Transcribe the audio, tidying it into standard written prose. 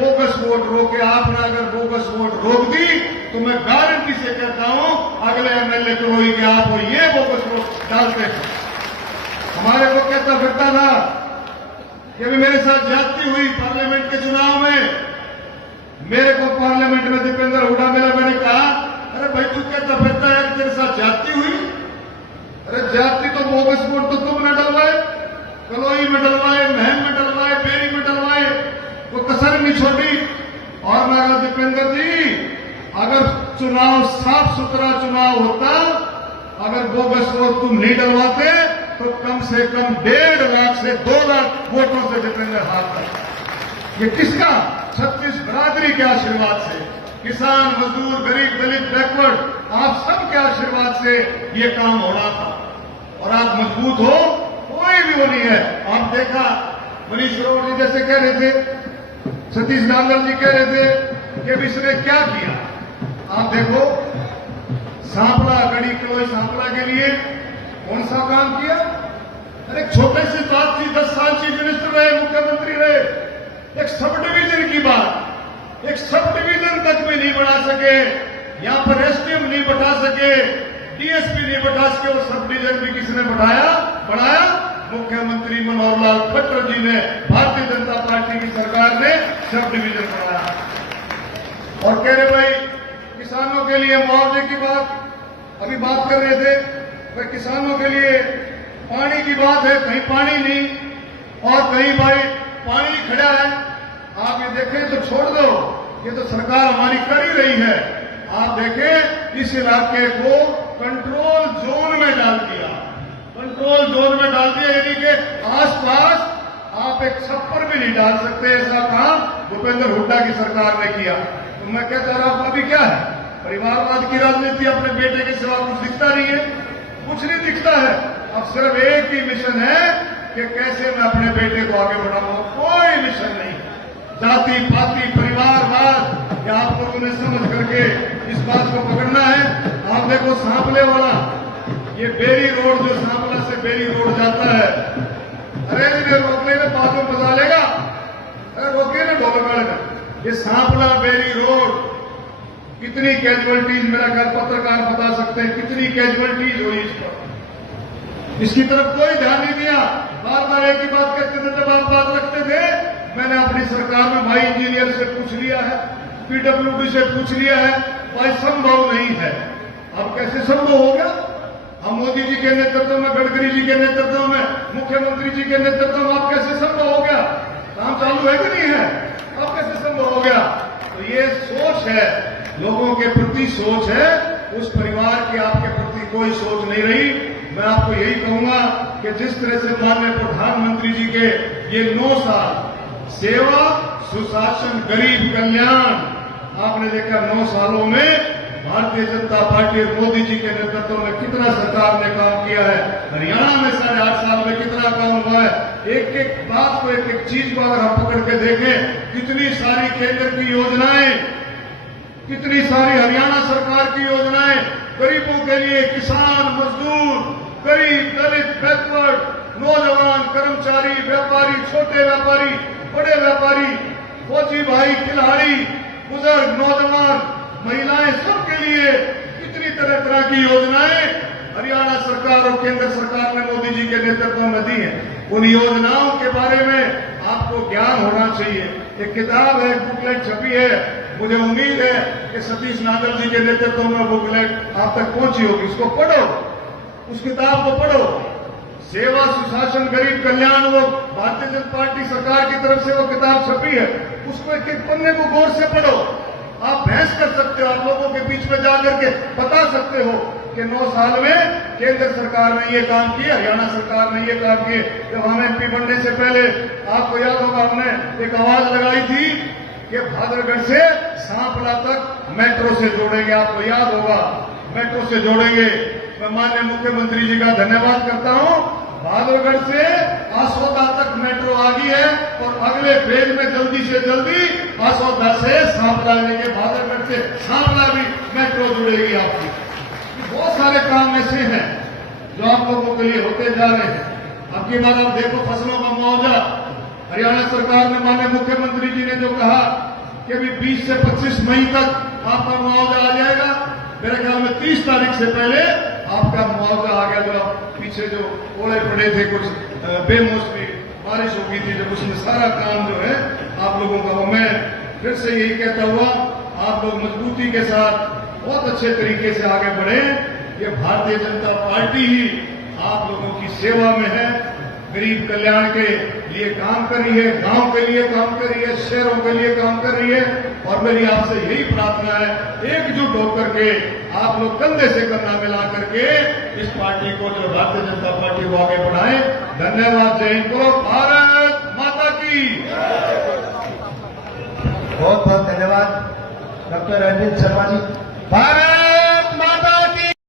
Bogus vote रोके। आपने अगर बोगस वोट रोक दी तो मैं गारंटी से कहता हूं अगले एमएलए कलोई के आप ये बोगस वोट डालते हैं। हमारे को कहता फिरता था कि अभी मेरे साथ ज्यादती हुई पार्लियामेंट के चुनाव में। मेरे को पार्लियामेंट में दीपेंद्र हुड्डा मिला। मैंने कहा अरे भाई तू कहता फिरता है कि तेरे साथ ज्यादती हुई। अरे ज्यादती तो बोगस वोट तो तुमने डलवाए, कलोई में डलवाए, महम में डलवाए, बेरी में डलवाए, तो कसर नहीं छोड़ी। और मैं कहा दीपेंद्र जी अगर चुनाव साफ सुथरा चुनाव होता, अगर बोगस वोट तुम नहीं डलवाते तो कम से कम 1.5 लाख से 2 लाख वोटों से दीपेंद्र हारता। ये किसका? 36 बरादरी के आशीर्वाद से, किसान, मजदूर, गरीब, दलित, बैकवर्ड, आप सबके आशीर्वाद से ये काम हो रहा था। और आप मजबूत हो, कोई भी वो नहीं है। आप देखा मनीष ग्रोवर जी जैसे कह रहे थे, सतीश नांगल जी कह रहे थे कि अब इसने क्या किया। आप देखो सांपला, गढ़ी कलोई सांपला के लिए कौन सा काम किया। अरे छोटे से बात थी, 10 साल चीफ मिनिस्टर रहे, मुख्यमंत्री रहे, एक सब डिवीजन की बात, एक सब डिवीजन तक भी नहीं बढ़ा सके। यहां पर एसडीएम नहीं बढ़ा सके, डीएसपी नहीं बढ़ा सके, और सब डिवीजन भी किसने बढ़ाया? मुख्यमंत्री मनोहर लाल खट्टर जी ने, भारतीय जनता पार्टी की सरकार ने सब डिवीजन बढ़ाया। और कह रहे भाई किसानों के लिए मुआवजे की बात अभी बात कर रहे थे। भाई किसानों के लिए पानी की बात है, कहीं पानी नहीं और कहीं भाई पानी खड़ा है। आप ये देखें तो छोड़ दो, ये तो सरकार हमारी कर ही रही है। आप देखें इस इलाके को कंट्रोल जोन में डाल दिया, कंट्रोल जोन में डाल दिया, यानी कि आसपास आप एक छप्पर भी नहीं डाल सकते। ऐसा काम भूपेंद्र हुड्डा की सरकार ने किया। तो मैं कहता रहा अभी क्या है, परिवारवाद की राजनीति, अपने बेटे के सिवा कुछ दिखता नहीं है, कुछ नहीं दिखता है। अब सिर्फ एक ही मिशन है कि कैसे मैं अपने बेटे को आगे बढ़ाऊंगा, कोई मिशन नहीं। जाति पाति परिवारवाद या आप लोगों ने समझ करके इस बात को पकड़ना है। आप देखो सांपले वाला, ये बेरी रोड जो सांपला से बेरी रोड जाता है, अरे रोकने में बाद में बता लेगा, अरे रोके ना ढोलगढ़ में। ये सांपला बेरी रोड कितनी कैजुअलिटीज, मेरा घर पत्रकार बता सकते हैं कितनी कैजुअलिटीज हुई इस पर। इसकी तरफ कोई ध्यान नहीं दिया। बार बार एक ही बात कहते थे, जब आप बात रखते थे, मैंने अपनी सरकार में भाई इंजीनियर से पूछ लिया है, पीडब्ल्यूडी से पूछ लिया है, भाई संभव नहीं है। अब कैसे संभव हो गया? हम मोदी जी के नेतृत्व में, गडकरी जी के नेतृत्व में, मुख्यमंत्री जी के नेतृत्व में आप कैसे संभव हो गया? काम चालू है कि नहीं है? अब कैसे संभव हो गया? तो ये सोच है, लोगों के प्रति सोच है, उस परिवार की आपके प्रति कोई सोच नहीं रही। मैं आपको यही कहूंगा कि जिस तरह से माननीय प्रधानमंत्री जी के ये 9 साल सेवा, सुशासन, गरीब कल्याण, आपने देखा 9 सालों में भारतीय जनता पार्टी और मोदी जी के नेतृत्व में कितना सरकार ने काम किया है। हरियाणा में 8.5 साल में कितना काम हुआ है। एक एक बात को, एक एक चीज को अगर हम पकड़ के देखें, कितनी सारी केंद्र की योजनाएं, कितनी सारी हरियाणा सरकार की योजनाएं गरीबों के लिए, किसान, मजदूर, गरीब, दलित, बैकवर्ड, नौजवान, कर्मचारी, व्यापारी, छोटे व्यापारी, बड़े व्यापारी, फौजी भाई, खिलाड़ी, बुजुर्ग, नौजवान, महिलाएं, सबके लिए कितनी तरह तरह की योजनाएं हरियाणा सरकार और केंद्र सरकार ने मोदी जी के नेतृत्व में दी हैं। उन योजनाओं के बारे में आपको ज्ञान होना चाहिए। एक किताब है, बुकलेट छपी है, मुझे उम्मीद है कि सतीश नांगल जी के नेतृत्व में बुकलेट आप तक पहुंची होगी। उसको पढ़ो, उस किताब को पढ़ो। सेवा, सुशासन, गरीब कल्याण, वो भारतीय जनता पार्टी सरकार की तरफ से वो किताब छपी है। उसको एक एक पन्ने को गौर से पढ़ो। आप बहस कर सकते हो, आप लोगों के बीच में जाकर के बता सकते हो कि 9 साल में केंद्र सरकार ने ये काम किया, हरियाणा सरकार ने ये काम किए। जब हम एमपी बनने से पहले, आपको याद होगा, हमने एक आवाज लगाई थी कि भादरगढ़ से सांपला तक मेट्रो से जोड़ेंगे। आपको याद होगा, मेट्रो से जोड़ेंगे। मैं माननीय मुख्यमंत्री जी का धन्यवाद करता हूं। भादरगढ़ से आसोदा तक मेट्रो आ गई है और अगले फेज में जल्दी से जल्दी आसोदा से सांपला लेके भादरगढ़ से सांपला भी मेट्रो जुड़ेगी आपकी। बहुत सारे काम ऐसे हैं जो आप लोगों के लिए होते जा रहे हैं। अब की बार आप देखो, फसलों का मुआवजा, हरियाणा सरकार ने, माननीय मुख्यमंत्री जी ने जो कहा कि अभी 20 से 25 मई तक आपका मुआवजा आ जाएगा। मेरे ख्याल में 30 तारीख से पहले आपका मुआवजा आ गया। जो पीछे जो ओले पड़े थे, कुछ बेमौसमी बारिश हो गई थी, जब उसमें सारा काम जो है आप लोगों का, वो मैं फिर से यही कहता हुआ आप लोग मजबूती के साथ बहुत अच्छे तरीके से आगे बढ़े। ये भारतीय जनता पार्टी ही आप लोगों की सेवा में है, गरीब कल्याण के लिए काम कर रही है, गांव के लिए काम कर रही है, शहरों के लिए काम कर रही है। और मेरी आपसे यही प्रार्थना है, एकजुट होकर के आप लोग कंधे से कंधा मिला करके इस पार्टी को, जो भारतीय जनता पार्टी को आगे बढ़ाएं। धन्यवाद। जय हिंद। भारत माता की। बहुत बहुत धन्यवाद डॉक्टर अरविंद शर्मा जी। भारत